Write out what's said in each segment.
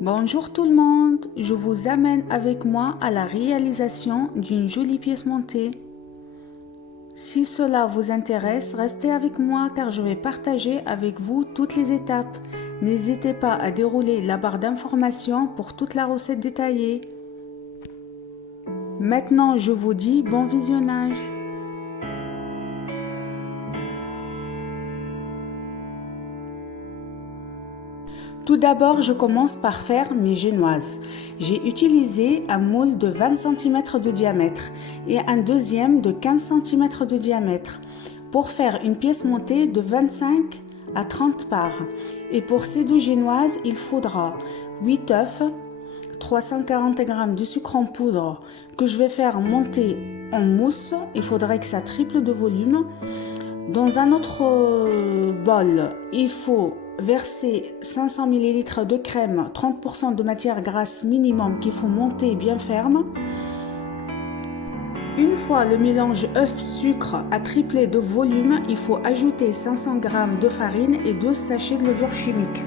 Bonjour tout le monde, je vous amène avec moi à la réalisation d'une jolie pièce montée. Si cela vous intéresse, restez avec moi car je vais partager avec vous toutes les étapes. N'hésitez pas à dérouler la barre d'informations pour toute la recette détaillée. Maintenant, je vous dis bon visionnage. Tout d'abord, je commence par faire mes génoises. J'ai utilisé un moule de 20 cm de diamètre et un deuxième de 15 cm de diamètre pour faire une pièce montée de 25 à 30 parts. Et pour ces deux génoises, il faudra 8 œufs, 340 g de sucre en poudre que je vais faire monter en mousse. Il faudrait que ça triple de volume. Dans un autre bol, il faut verser 500 ml de crème, 30% de matière grasse minimum qu'il faut monter bien ferme. Une fois le mélange œuf-sucre a triplé de volume, il faut ajouter 500 g de farine et 2 sachets de levure chimique.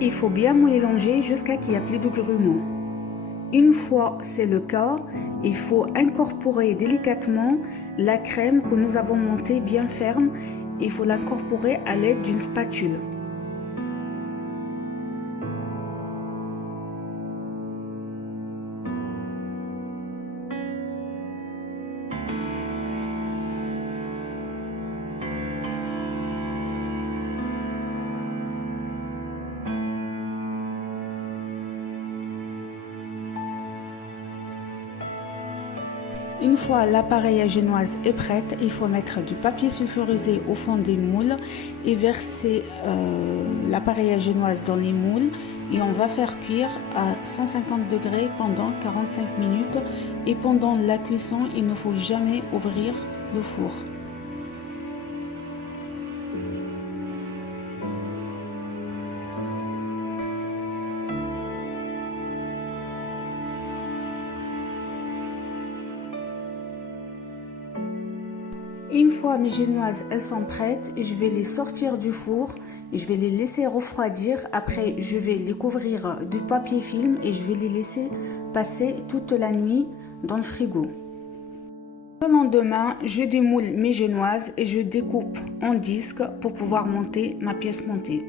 Il faut bien mélanger jusqu'à qu'il n'y ait plus de grumeaux. Une fois c'est le cas, il faut incorporer délicatement la crème que nous avons montée bien ferme. Il faut l'incorporer à l'aide d'une spatule. Une fois l'appareil à génoise est prête, il faut mettre du papier sulfurisé au fond des moules et verser l'appareil à génoise dans les moules et on va faire cuire à 150 degrés pendant 45 minutes et pendant la cuisson, il ne faut jamais ouvrir le four. Une fois mes génoises elles sont prêtes, je vais les sortir du four et je vais les laisser refroidir. Après, je vais les couvrir de papier film et je vais les laisser passer toute la nuit dans le frigo. Le lendemain, je démoule mes génoises et je découpe en disques pour pouvoir monter ma pièce montée.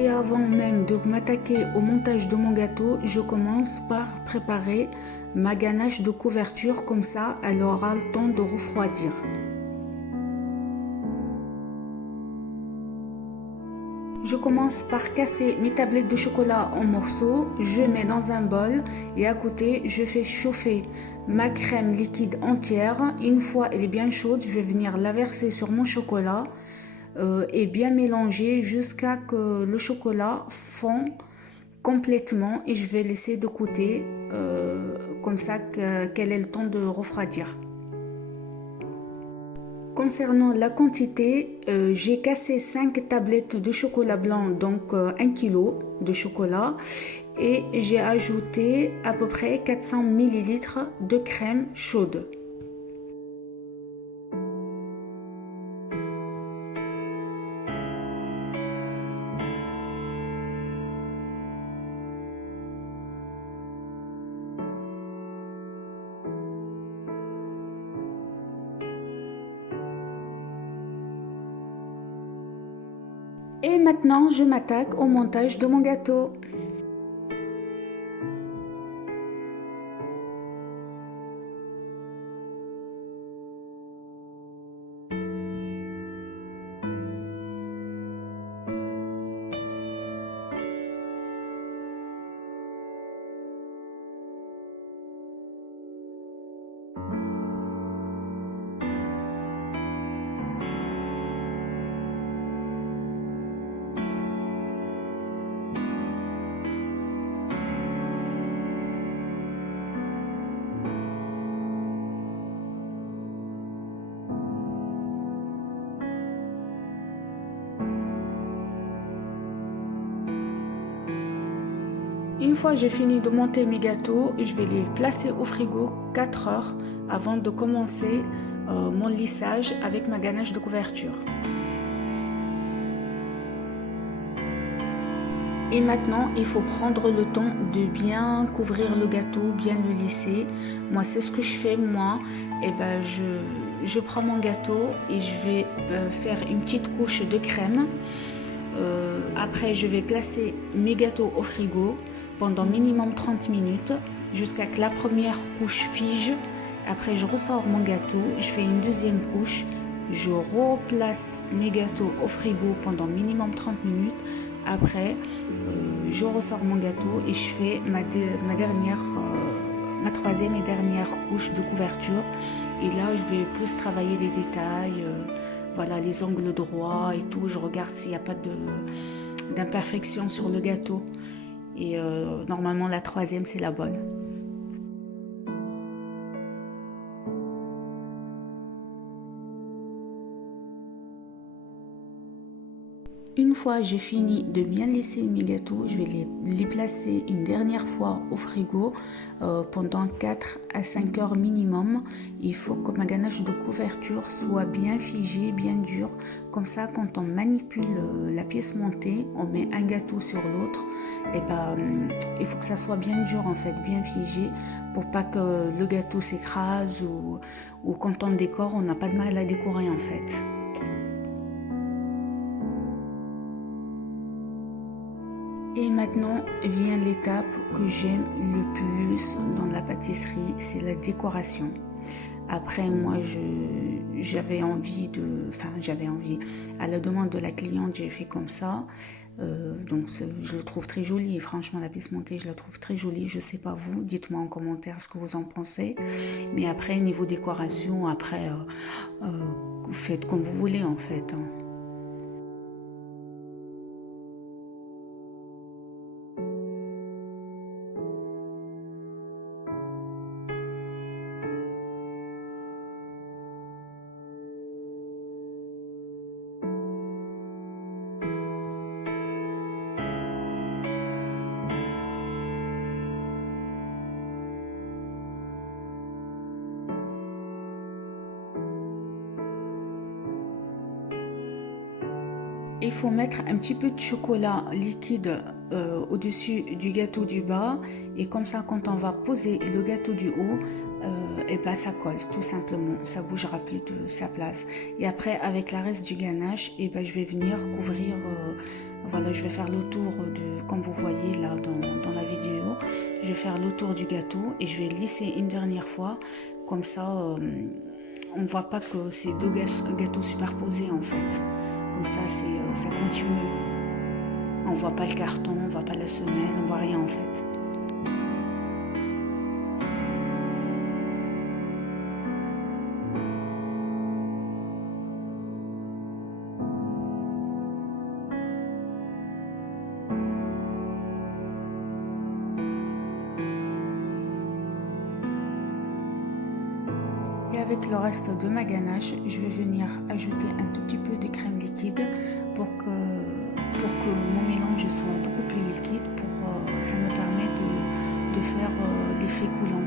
Et avant même de m'attaquer au montage de mon gâteau, je commence par préparer ma ganache de couverture, comme ça elle aura le temps de refroidir. Je commence par casser mes tablettes de chocolat en morceaux, je mets dans un bol et à côté je fais chauffer ma crème liquide entière. Une fois elle est bien chaude, je vais venir la verser sur mon chocolat et bien mélanger jusqu'à que le chocolat fond complètement et je vais laisser de côté comme ça qu'elle ait le temps de refroidir. Concernant la quantité, j'ai cassé 5 tablettes de chocolat blanc, donc 1 kg de chocolat, et j'ai ajouté à peu près 400 ml de crème chaude. Et maintenant, je m'attaque au montage de mon gâteau. Une fois j'ai fini de monter mes gâteaux, je vais les placer au frigo 4 heures avant de commencer mon lissage avec ma ganache de couverture. Et maintenant, il faut prendre le temps de bien couvrir le gâteau, bien le lisser. Moi, c'est ce que je fais, moi. Et ben, je prends mon gâteau et je vais faire une petite couche de crème. Après, je vais placer mes gâteaux au frigo pendant minimum 30 minutes jusqu'à ce que la première couche fige. Après, je ressors mon gâteau, je fais une deuxième couche. Je replace mes gâteaux au frigo pendant minimum 30 minutes. Après, je ressors mon gâteau et je fais ma troisième et dernière couche de couverture. Et là, je vais plus travailler les détails, voilà, les angles droits et tout. Je regarde s'il n'y a pas d'imperfection sur le gâteau. Et normalement, la troisième, c'est la bonne. Une fois j'ai fini de bien lisser mes gâteaux, je vais les placer une dernière fois au frigo pendant 4 à 5 heures minimum. Il faut que ma ganache de couverture soit bien figée, bien dure. Comme ça, quand on manipule la pièce montée, on met un gâteau sur l'autre. Et ben, il faut que ça soit bien dur en fait, bien figé, pour pas que le gâteau s'écrase ou quand on décore, on n'a pas de mal à décorer en fait. Et maintenant vient l'étape que j'aime le plus dans la pâtisserie, c'est la décoration. Après, moi, j'avais envie, à la demande de la cliente, j'ai fait comme ça. Donc, je le trouve très joli. Et franchement, la pièce montée, je la trouve très jolie. Je sais pas vous, dites-moi en commentaire ce que vous en pensez. Mais après, niveau décoration, après, vous faites comme vous voulez en fait, hein. Il faut mettre un petit peu de chocolat liquide au-dessus du gâteau du bas et comme ça quand on va poser le gâteau du haut, et ben ça colle tout simplement, ça bougera plus de sa place. Et après avec la reste du ganache, et ben je vais venir couvrir, voilà, je vais faire le tour comme vous voyez là dans la vidéo, je vais faire le tour du gâteau et je vais lisser une dernière fois, comme ça on voit pas que c'est deux gâteaux superposés en fait. Comme ça, ça continue. On voit pas le carton, on voit pas la semelle, on voit rien en fait. Et avec le reste de ma ganache, je vais venir ajouter un tout petit peu de crème liquide pour que mon mélange soit beaucoup plus liquide. Ça me permet de faire l'effet coulant.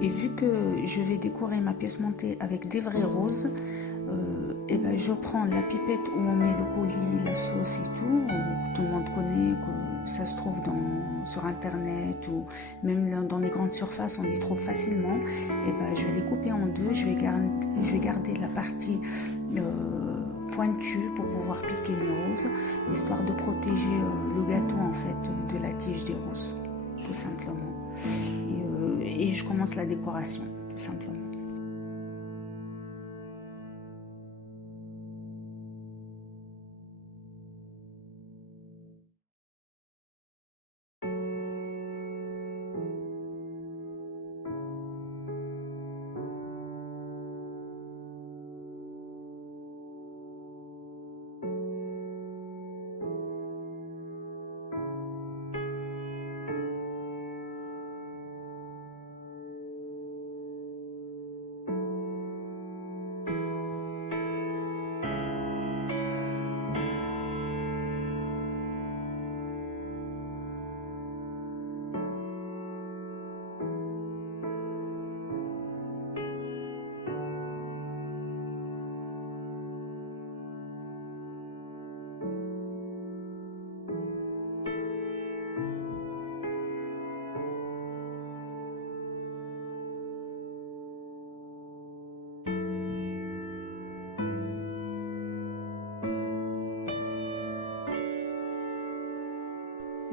Et vu que je vais décorer ma pièce montée avec des vrais roses, Et ben, je prends la pipette où on met le coulis, la sauce et tout. Tout le monde connaît que ça se trouve sur internet ou même dans les grandes surfaces, on les trouve facilement. Et ben, je vais les couper en deux. Je vais garder la partie pointue pour pouvoir piquer mes roses, histoire de protéger le gâteau en fait de la tige des roses, tout simplement. Et je commence la décoration, tout simplement.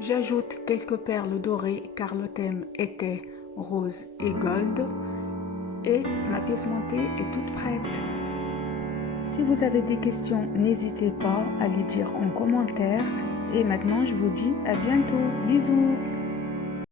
J'ajoute quelques perles dorées car le thème était rose et gold et ma pièce montée est toute prête. Si vous avez des questions, n'hésitez pas à les dire en commentaire et maintenant je vous dis à bientôt. Bisous.